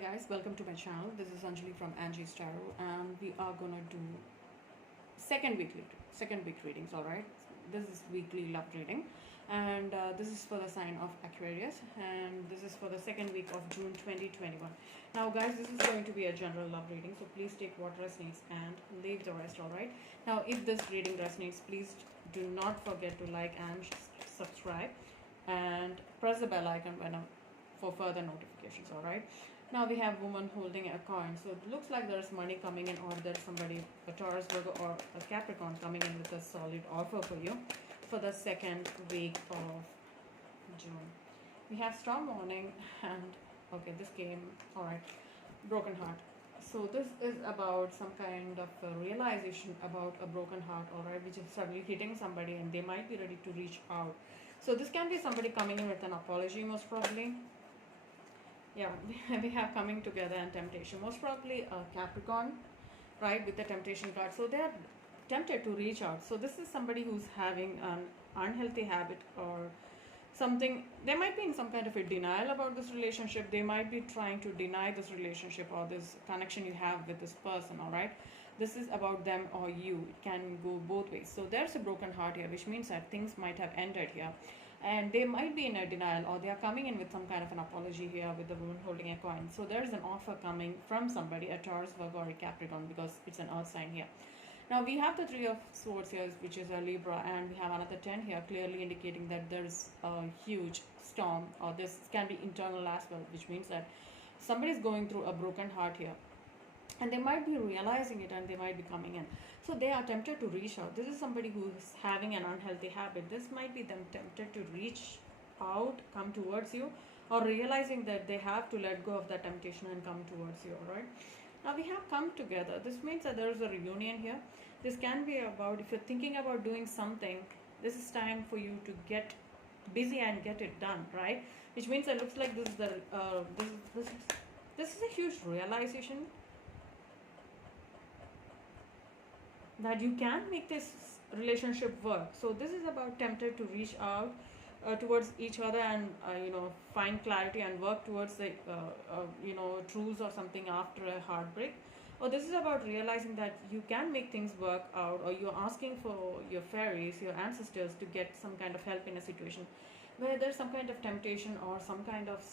guys, welcome to my channel. This is Anjali from Angie's Tarot, and we are gonna do second week readings. All right, this is weekly love reading, and this is for the sign of Aquarius, and this is for the second week of June 2021. Now, guys, this is going to be a general love reading, so please take what resonates and leave the rest. All right. Now, if this reading resonates, please do not forget to like and subscribe, and press the bell icon for further notifications. All right. Now we have woman holding a coin. So it looks like there's money coming in, or there's somebody, a Taurus, Virgo, or a Capricorn coming in with a solid offer for you for the second week of June. We have storm warning and okay, this came, all right, broken heart. So this is about some kind of a realization about a broken heart, all right, which is suddenly hitting somebody and they might be ready to reach out. So this can be somebody coming in with an apology, most probably. Yeah, we have coming together and temptation, most probably a Capricorn, right, with the temptation card. So they are tempted to reach out. So this is somebody who's having an unhealthy habit or something. They might be in some kind of a denial about this relationship. They might be trying to deny this relationship or this connection you have with this person. All right, this is about them or you. It can go both ways. So there's a broken heart here, which means that things might have ended here, and they might be in a denial, or they are coming in with some kind of an apology here with the woman holding a coin. So there's an offer coming from somebody, a Taurus, Virgo, or a Capricorn, because it's an earth sign here. Now we have the Three of Swords here, which is a Libra, and we have another 10 here, clearly indicating that there's a huge storm, or this can be internal as well, which means that somebody is going through a broken heart here, and they might be realizing it and they might be coming in. So they are tempted to reach out. This is somebody who is having an unhealthy habit. This might be them tempted to reach out, come towards you, or realizing that they have to let go of that temptation and come towards you. All right. Now we have come together. This means that there is a reunion here. This can be about, if you're thinking about doing something, this is time for you to get busy and get it done, right? Which means it looks like this is the this is a huge realization that you can make this relationship work. So this is about tempted to reach out towards each other and find clarity and work towards the truths or something after a heartbreak. Or this is about realizing that you can make things work out, or you're asking for your fairies, your ancestors, to get some kind of help in a situation where there's some kind of temptation or some kind of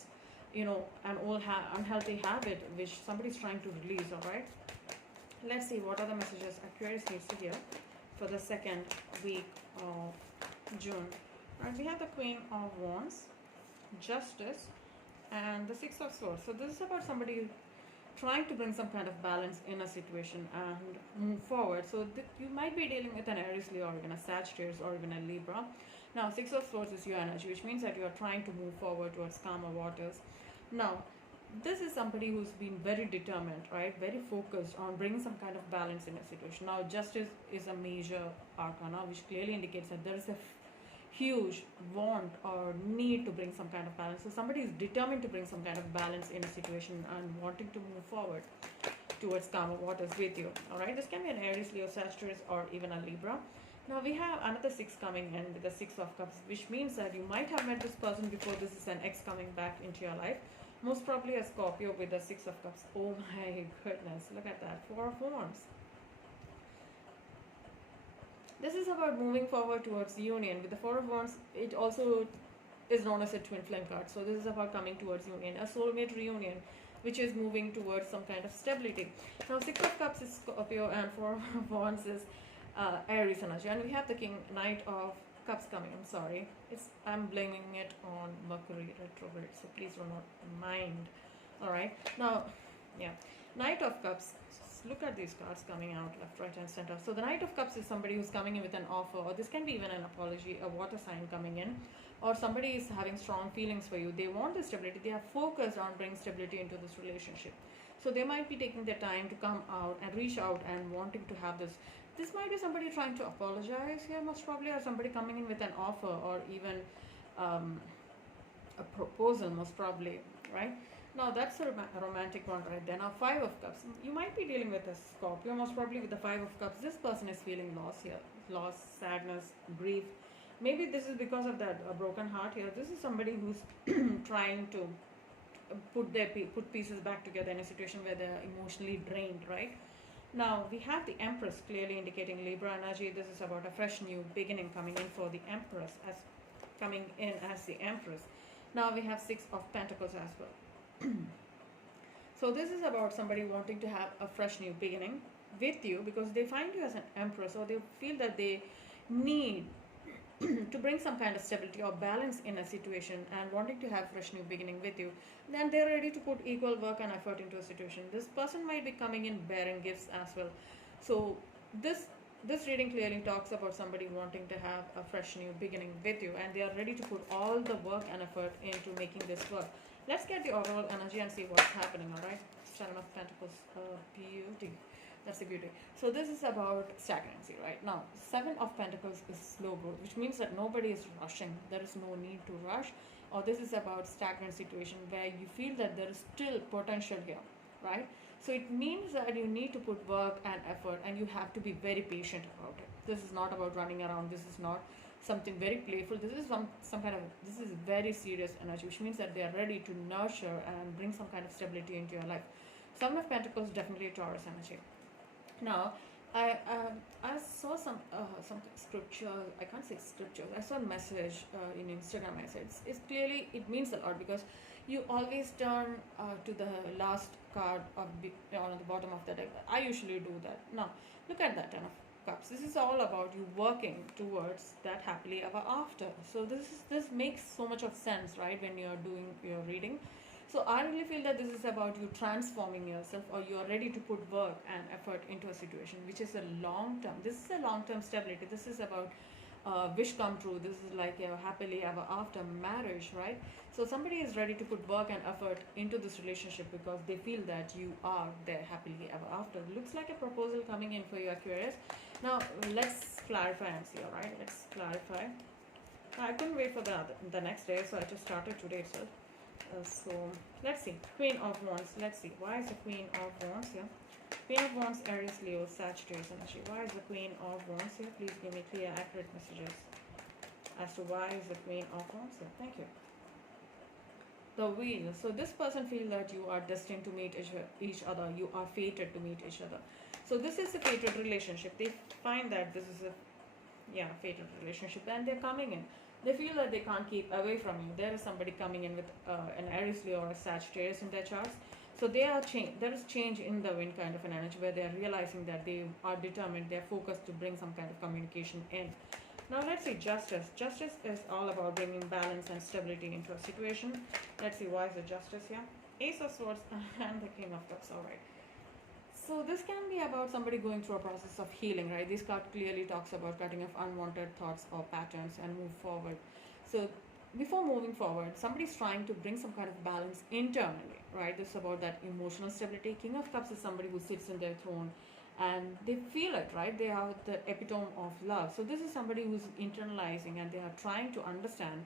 an old unhealthy habit which somebody's trying to release. All right, let's see what are the messages Aquarius needs to hear for the second week of June. And we have the Queen of Wands, Justice, and the Six of Swords. So this is about somebody trying to bring some kind of balance in a situation and move forward. So you might be dealing with an Aries, Leo, or even a Sagittarius, or even a Libra. Now, Six of Swords is your energy, which means that you are trying to move forward towards calmer waters. Now, this is somebody who's been very determined, right? Very focused on bringing some kind of balance in a situation. Now, Justice is a major arcana, which clearly indicates that there is a huge want or need to bring some kind of balance. So somebody is determined to bring some kind of balance in a situation and wanting to move forward towards calmer waters with you. All right, this can be an Aries, Leo, Sagittarius, or even a Libra. Now we have another 6 coming in with the Six of Cups, which means that you might have met this person before. This is an ex coming back into your life, most probably a Scorpio with the Six of Cups. Oh my goodness, look at that, Four of Wands. This is about moving forward towards union. With the Four of Wands, it also is known as a twin flame card. So this is about coming towards union, a soulmate reunion, which is moving towards some kind of stability. Now, Six of Cups is Scorpio and Four of Wands is Aries energy. And we have the Knight of Cups coming. I'm sorry, I'm blaming it on Mercury retrograde, so please do not mind. All right, now, yeah, Knight of Cups. Look at these cards coming out left, right, and center. So the Knight of Cups is somebody who's coming in with an offer, or this can be even an apology, a water sign coming in, or somebody is having strong feelings for you. They want the stability. They are focused on bringing stability into this relationship. So they might be taking their time to come out and reach out and wanting to have this. This might be somebody trying to apologize here, most probably, or somebody coming in with an offer, or even a proposal, most probably, right? Now that's a romantic one right there. Now, Five of Cups. You might be dealing with a Scorpio, most probably with the Five of Cups. This person is feeling loss here. Loss, sadness, grief. Maybe this is because of that broken heart here. This is somebody who's trying to put pieces back together in a situation where they're emotionally drained, right? Now we have the Empress clearly indicating Libra energy. This is about a fresh new beginning coming in for the Empress, as coming in as the Empress. Now we have Six of Pentacles as well. So this is about somebody wanting to have a fresh new beginning with you because they find you as an Empress, or they feel that they need to bring some kind of stability or balance in a situation and wanting to have fresh new beginning with you. Then they're ready to put equal work and effort into a situation. This person might be coming in bearing gifts as well. So this this reading clearly talks about somebody wanting to have a fresh new beginning with you, and they are ready to put all the work and effort into making this work. Let's get the overall energy and see what's happening. All right, Seven of Pentacles, beauty. That's the beauty. So this is about stagnancy, right? Now, Seven of Pentacles is slow growth, which means that nobody is rushing. There is no need to rush. Or this is about stagnant situation where you feel that there is still potential here, right? So it means that you need to put work and effort, and you have to be very patient about it. This is not about running around. This is not something very playful. This is some kind of, this is very serious energy, which means that they are ready to nurture and bring some kind of stability into your life. Seven of Pentacles, definitely Taurus energy. Now, I saw some scripture. I can't say scripture. I saw a message in Instagram. I said it's clearly, it means a lot because you always turn to the last card on the bottom of the deck. I usually do that. Now, look at that Ten of Cups. This is all about you working towards that happily ever after. So this makes so much of sense, right? When you're doing your reading. So I really feel that this is about you transforming yourself, or you are ready to put work and effort into a situation, which is a long term. This is a long term stability. This is about wish come true. This is like a happily ever after marriage, right? So somebody is ready to put work and effort into this relationship because they feel that you are their happily ever after. Looks like a proposal coming in for you, Aquarius. Now let's clarify and see. All right, let's clarify. I couldn't wait for the next day, so I just started today itself. So let's see, Queen of Wands. Let's see, why is the Queen of Wands here? Queen of Wands, Aries, Leo, Sagittarius energy. Why is the Queen of Wands here? Please give me clear, accurate messages as to why is the Queen of Wands here. Thank you. The Wheel. So this person feels that you are destined to meet each other. You are fated to meet each other. So this is a fated relationship. They find that this is a fated relationship, and they're coming in. They feel that they can't keep away from you. There is somebody coming in with an Aries, Leo, or a Sagittarius in their charts. So they are there is change in the wind kind of an energy where they are realizing that they are determined, they are focused to bring some kind of communication in. Now let's see Justice. Justice is all about bringing balance and stability into a situation. Let's see why is the Justice here. Ace of Swords and the King of Cups. All right. So this can be about somebody going through a process of healing, right? This card clearly talks about cutting off unwanted thoughts or patterns and move forward. So before moving forward, somebody's trying to bring some kind of balance internally, right? This is about that emotional stability. King of Cups is somebody who sits in their throne and they feel it, right? They are the epitome of love. So this is somebody who's internalizing and they are trying to understand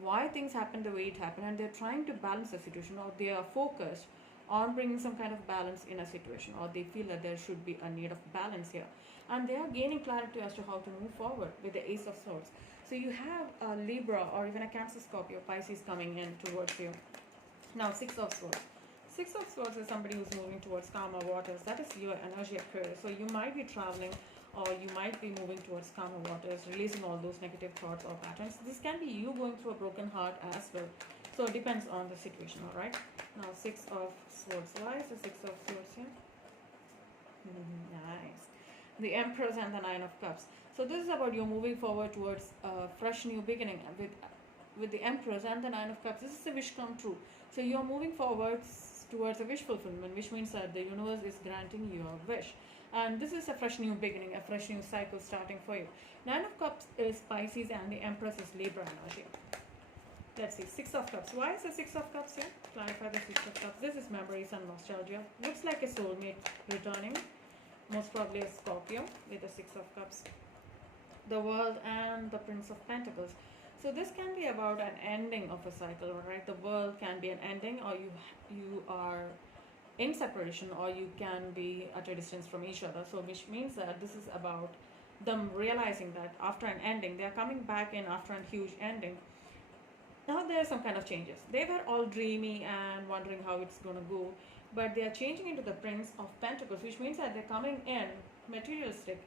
why things happen the way it happened, and they're trying to balance the situation, or they are focused on bringing some kind of balance in a situation, or they feel that there should be a need of balance here, and they are gaining clarity as to how to move forward with the Ace of Swords. So you have a Libra or even a Cancer, Scorpio, Pisces coming in towards you. Now Six of Swords. Six of Swords is somebody who's moving towards calmer waters. That is your energy, Aquarius. So you might be traveling, or you might be moving towards calmer waters, releasing all those negative thoughts or patterns. This can be you going through a broken heart as well. So it depends on the situation, all right? Now, Six of Swords. Why is the Six of Swords here? Nice. The Empress and the Nine of Cups. So this is about you moving forward towards a fresh new beginning with the Empress and the Nine of Cups. This is a wish come true. So you're moving forward towards a wish fulfillment, which means that the universe is granting you a wish. And this is a fresh new beginning, a fresh new cycle starting for you. Nine of Cups is Pisces and the Empress is Libra energy. Let's see, Six of Cups. Why is the Six of Cups here? Clarify the Six of Cups. This is memories and nostalgia. Looks like a soulmate returning. Most probably a Scorpio with the Six of Cups. The World and the Prince of Pentacles. So this can be about an ending of a cycle, right? The World can be an ending, or you are in separation, or you can be at a distance from each other. So which means that this is about them realizing that after an ending, they are coming back in after a huge ending. Now there are some kind of changes. They were all dreamy and wondering how it's going to go, but they are changing into the Prince of Pentacles, which means that they're coming in materialistic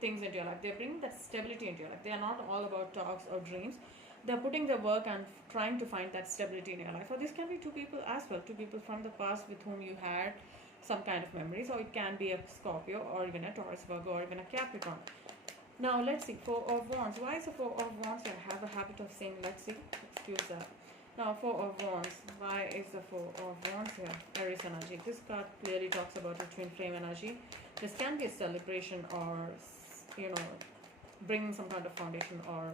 things into your life. They're bringing that stability into your life. They are not all about talks or dreams. They're putting their work and trying to find that stability in your life. Or this can be two people as well, two people from the past with whom you had some kind of memories, or it can be a Scorpio, or even a Taurus, Virgo, or even a Capricorn. Now let's see, Four of Wands. Why is the Four of Wands? I have a habit of saying let's see, excuse that. Now Four of Wands. Why is the Four of Wands here? Aries energy. This card clearly talks about the twin flame energy. This can be a celebration, or bringing some kind of foundation, or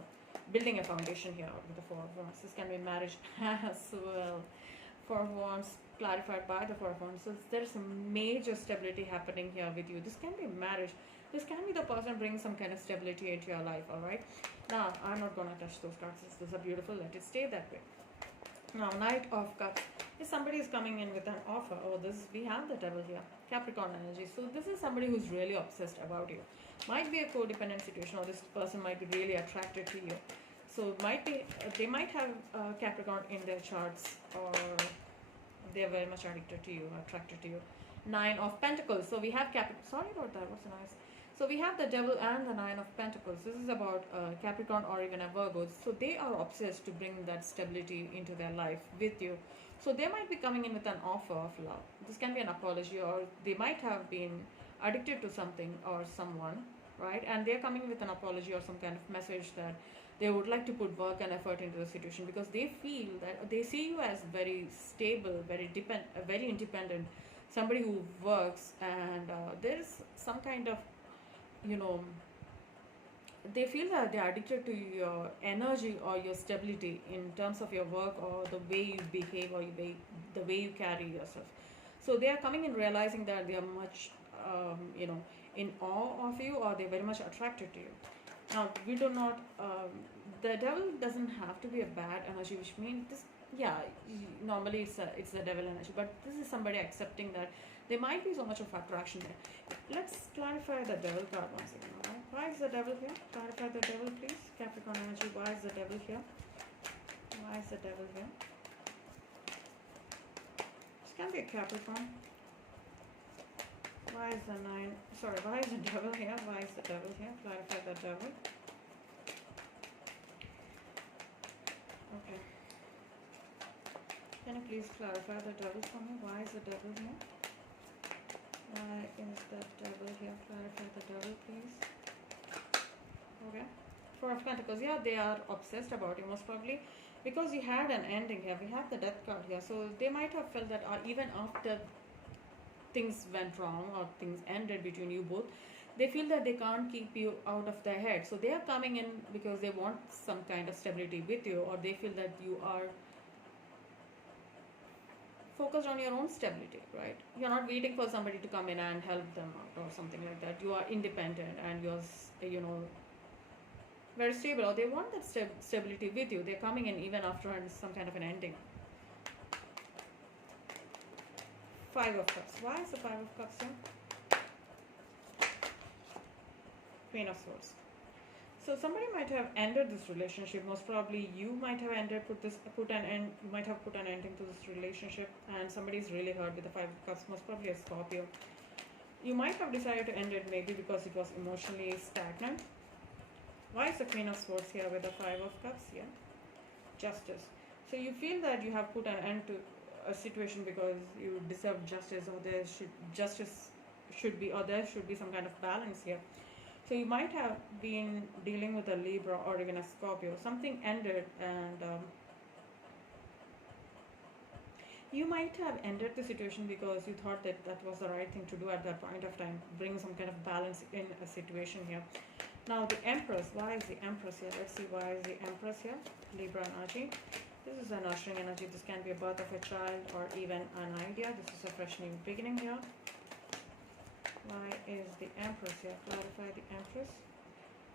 building a foundation here with the Four of Wands. This can be marriage as well. Four of Wands clarified by the Four of Wands. So there is some major stability happening here with you. This can be marriage. This can be the person bringing some kind of stability into your life, alright? Now, I'm not going to touch those cards. Those are beautiful. Let it stay that way. Now, Knight of Cups. If somebody is coming in with an offer, we have the Devil here. Capricorn energy. So this is somebody who's really obsessed about you. Might be a codependent situation, or this person might be really attracted to you. So they might have Capricorn in their charts, or they're very much addicted to you, attracted to you. Nine of Pentacles. So we have sorry about that. What's nice? So we have the Devil and the Nine of Pentacles. This is about Capricorn or even a Virgo. So they are obsessed to bring that stability into their life with you. So they might be coming in with an offer of love. This can be an apology, or they might have been addicted to something or someone, right? And they're coming with an apology or some kind of message that they would like to put work and effort into the situation, because they feel that they see you as very stable, very independent, somebody who works, and there is some kind of they feel that they are addicted to your energy or your stability in terms of your work, or the way you behave, or the way you carry yourself. So they are coming in realizing that they are much in awe of you, or they're very much attracted to you. Now we do not the Devil doesn't have to be a bad energy, which means this, yeah, normally it's the Devil energy, but this is somebody accepting that there might be so much of attraction there. Let's clarify the Devil card once again. Alright? Why is the Devil here? Clarify the Devil, please. Capricorn energy. Why is the Devil here? Why is the Devil here? This can be a Capricorn. Why is the why is the Devil here? Why is the Devil here? Clarify the Devil. Okay. Can you please clarify the Devil for me? Why is the Devil here? Why is the Devil here? Clarify the Devil, please. Okay. Four of Pentacles. Yeah, they are obsessed about you, most probably, because you had an ending here. We have the Death card here. So they might have felt that even after things went wrong or things ended between you both, they feel that they can't keep you out of their head. So they are coming in because they want some kind of stability with you, or they feel that you are focused on your own stability, right? You're not waiting for somebody to come in and help them out or something like that. You are independent and you're very stable, or they want that stability with you. They're coming in even after some kind of an ending. Five of Cups. Why is the Five of Cups here? Queen of Swords. So somebody might have ended this relationship. Most probably you might have put an ending to this relationship, and somebody is really hurt with the Five of Cups. Most probably a Scorpio. You might have decided to end it maybe because it was emotionally stagnant. Why is the Queen of Swords here with the Five of Cups? Yeah, Justice. So you feel that you have put an end to a situation because you deserve justice, or there should be some kind of balance here. So you might have been dealing with a Libra or even a Scorpio. Something ended, and you might have ended the situation because you thought that that was the right thing to do at that point of time. Bring some kind of balance in a situation here. Now the Empress. Why is the Empress here? Let's see why is the Empress here. Libra energy. This is a nurturing energy. This can be a birth of a child or even an idea. This is a fresh new beginning here. Why is the Empress here? Clarify the Empress.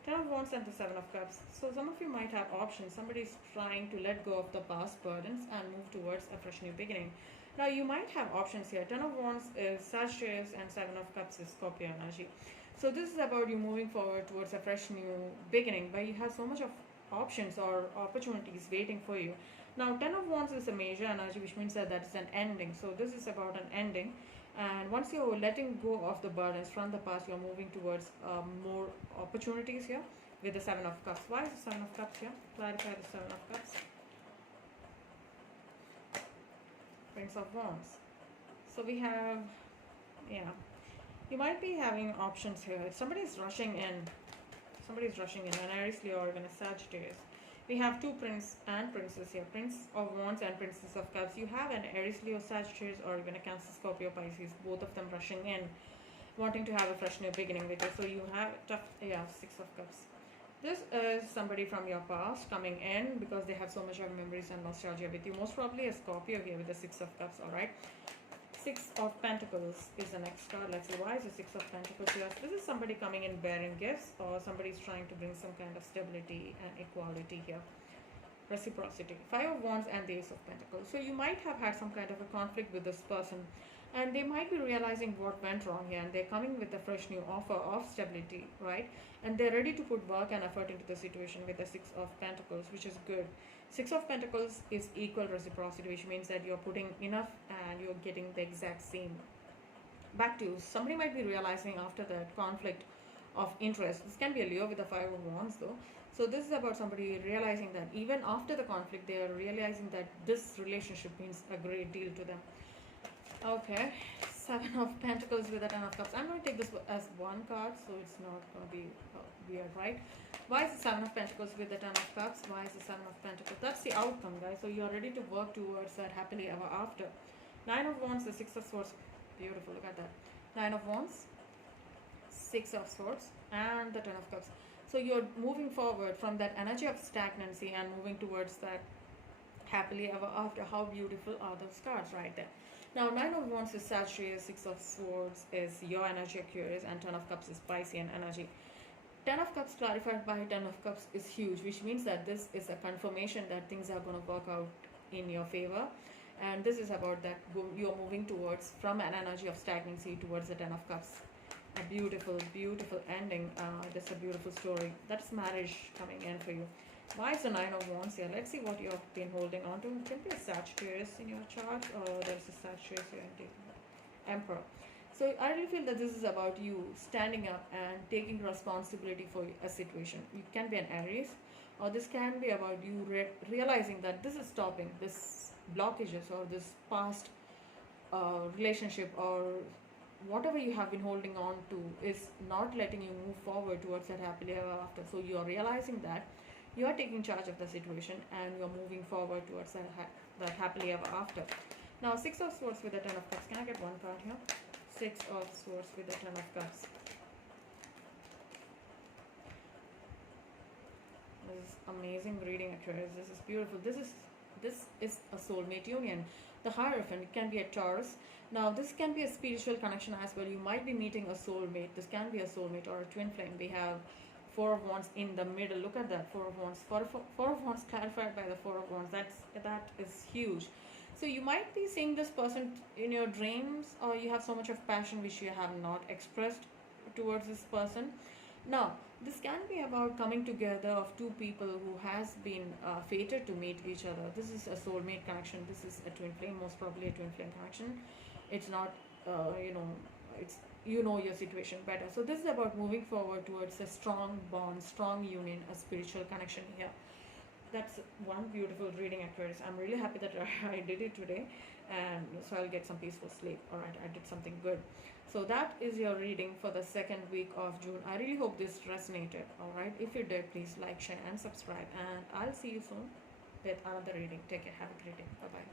Ten of Wands and the Seven of Cups. So some of you might have options. Somebody is trying to let go of the past burdens and move towards a fresh new beginning. Now you might have options here. Ten of Wands is Sagittarius and Seven of Cups is Scorpio energy. So this is about you moving forward towards a fresh new beginning, but you have so much of options or opportunities waiting for you. Now, Ten of Wands is a major energy, which means that that is an ending. So this is about an ending. And once you're letting go of the burdens from the past, you're moving towards more opportunities here with the Seven of Cups. Why is the Seven of Cups here? Clarify the Seven of Cups. Prince of Wands. So we have, yeah, you might be having options here. If somebody's rushing in, an Aries, Leo, or even a Sagittarius. We have two prince and princess here, Prince of Wands and Princess of Cups. You have an Aries, Leo, Sagittarius, or even a Cancer, Scorpio, Pisces, both of them rushing in, wanting to have a fresh new beginning with you. So you have tough, yeah, Six of Cups. This is somebody from your past coming in because they have so much of memories and nostalgia with you. Most probably a Scorpio here with the Six of Cups, alright? Six of Pentacles is the next card. Let's see, why is the Six of Pentacles here? This is somebody coming in bearing gifts, or somebody's trying to bring some kind of stability and equality here. Reciprocity. Five of Wands and the Ace of Pentacles. So you might have had some kind of a conflict with this person, and they might be realizing what went wrong here, and they're coming with a fresh new offer of stability, right? And they're ready to put work and effort into the situation with the Six of Pentacles, which is good. Six of Pentacles is equal reciprocity, which means that you're putting enough and you're getting the exact same back to you. Somebody might be realizing after that conflict of interest. This can be a Leo with the Five of Wands though. So this is about somebody realizing that even after the conflict, they are realizing that this relationship means a great deal to them. Okay, Seven of Pentacles with the Ten of Cups. I'm going to take this as one card, so it's not going to be weird, right? Why is the Seven of Pentacles with the Ten of Cups? Why is the Seven of Pentacles? That's the outcome, guys. So you're ready to work towards that happily ever after. Nine of Wands, the Six of Swords. Beautiful, look at that. Nine of Wands, Six of Swords, and the Ten of Cups. So you're moving forward from that energy of stagnancy and moving towards that happily ever after. How beautiful are those cards right there. Now, Nine of Wands is Sagittarius, Six of Swords is your energy, Aquarius, and Ten of Cups is Piscean energy. Ten of Cups clarified by Ten of Cups is huge, which means that this is a confirmation that things are going to work out in your favor. And this is about that you're moving towards from an energy of stagnancy towards the Ten of Cups. A beautiful, beautiful ending. That's a beautiful story. That's marriage coming in for you. Why is the Nine of Wands here? Let's see what you've been holding on to. It can be a Sagittarius in your chart, or there's a Sagittarius here in the Emperor. So I really feel that this is about you standing up and taking responsibility for a situation. It can be an Aries, or this can be about you realizing that this is stopping, this blockages or this past relationship or whatever you have been holding on to is not letting you move forward towards that happily ever after. So you're realizing that you are taking charge of the situation and you're moving forward towards that happily ever after. Now, Six of Swords with the Ten of Cups. Can I get one card here? Six of Swords with the Ten of Cups. This is amazing reading, Aquarius. This is beautiful. This is a soulmate union. The Hierophant, it can be a Taurus. Now, this can be a spiritual connection as well. You might be meeting a soulmate. This can be a soulmate or a twin flame. We have Four of Wands in the middle. Look at that, Four of Wands. Four of Wands clarified by the Four of Wands. That is huge. So you might be seeing this person in your dreams, or you have so much of passion which you have not expressed towards this person. Now, this can be about coming together of two people who has been fated to meet each other. This is a soulmate connection. This is a twin flame, most probably a twin flame connection. It's not, it's your situation better. So this is about moving forward towards a strong bond, strong union, a spiritual connection here. That's one beautiful reading, Aquarius. I'm really happy that I did it today, and so I'll get some peaceful sleep. Alright, I did something good. So that is your reading for the second week of June. I really hope this resonated. Alright, if you did, please like, share and subscribe, and I'll see you soon with another reading. Take care. Have a great day. Bye bye.